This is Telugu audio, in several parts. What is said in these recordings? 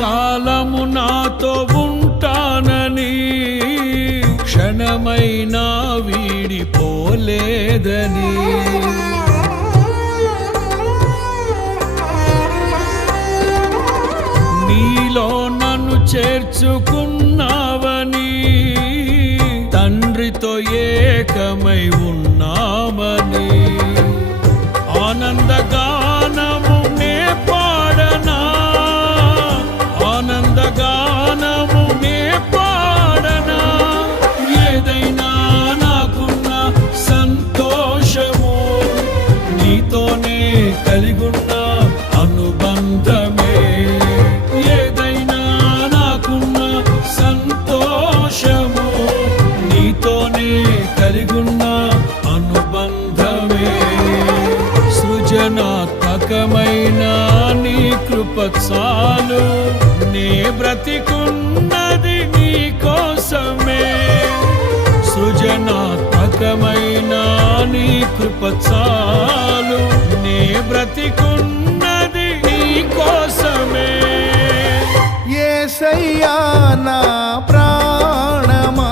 కాలము నాతో ఉంటానని క్షణమైనా వీడిపోలేదని. నీలో నన్ను చేర్చుకు చాలు నే బ్రతికున్నది నీ కోసమే. సృజనాత్మకమైన నీ కృప చాలు నే బ్రతికున్నది నీ కోసమే. ఏసయ్యా నా ప్రాణమా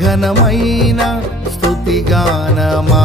ఘనమైన స్థుతిగానమా?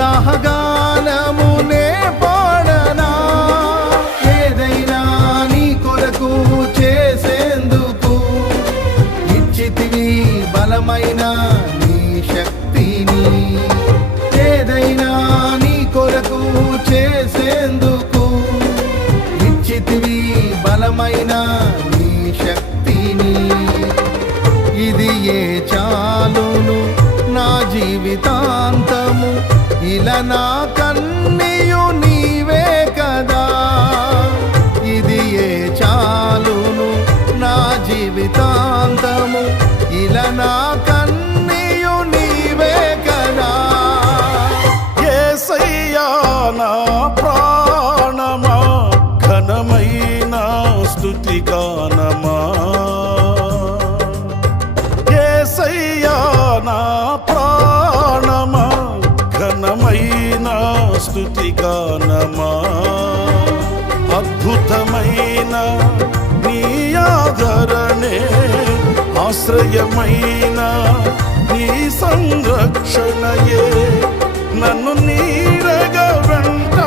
ఉత్సాహగానమునే Milana ఆశ్రయమైన నీ సంరక్షణయే నన్ను నీడగా వెంటా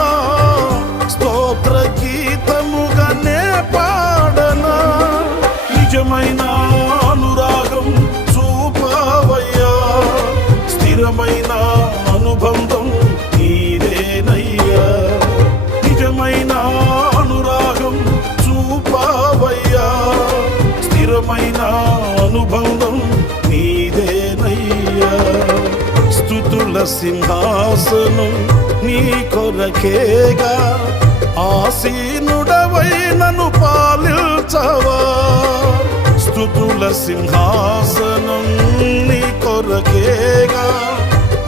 స్థిరమైన అనురాగం చూపవయ్యా. స్థిరమైన అనుబంధం నీదేనయ్యా. నిజమైన అనురాగం చూపవయ్యా. స్థిరమైన అనుబంధం నీదేనయ్యా. స్థుతుల సింహాసనం నీ కొరకేగా. ఆసీనుడవై నన్ను కుల సింహాసనం నీ కొరకేగా.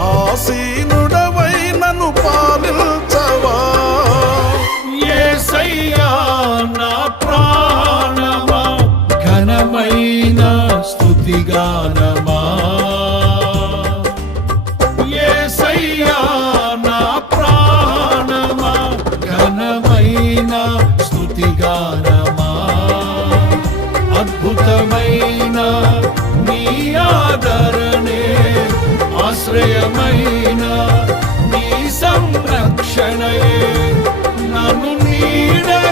ఆసీనుడవై నన్ను పాలించవా. యేసయ్యా నా ప్రాణమా ఘనమైన స్థుతిగానమా. యేసయ్యా నా ప్రాణమా ఘనమైన స్థుతిగాన ఆదరణే ఆశ్రయమైన నీ సంరక్షణయే. నన్ను నీడగా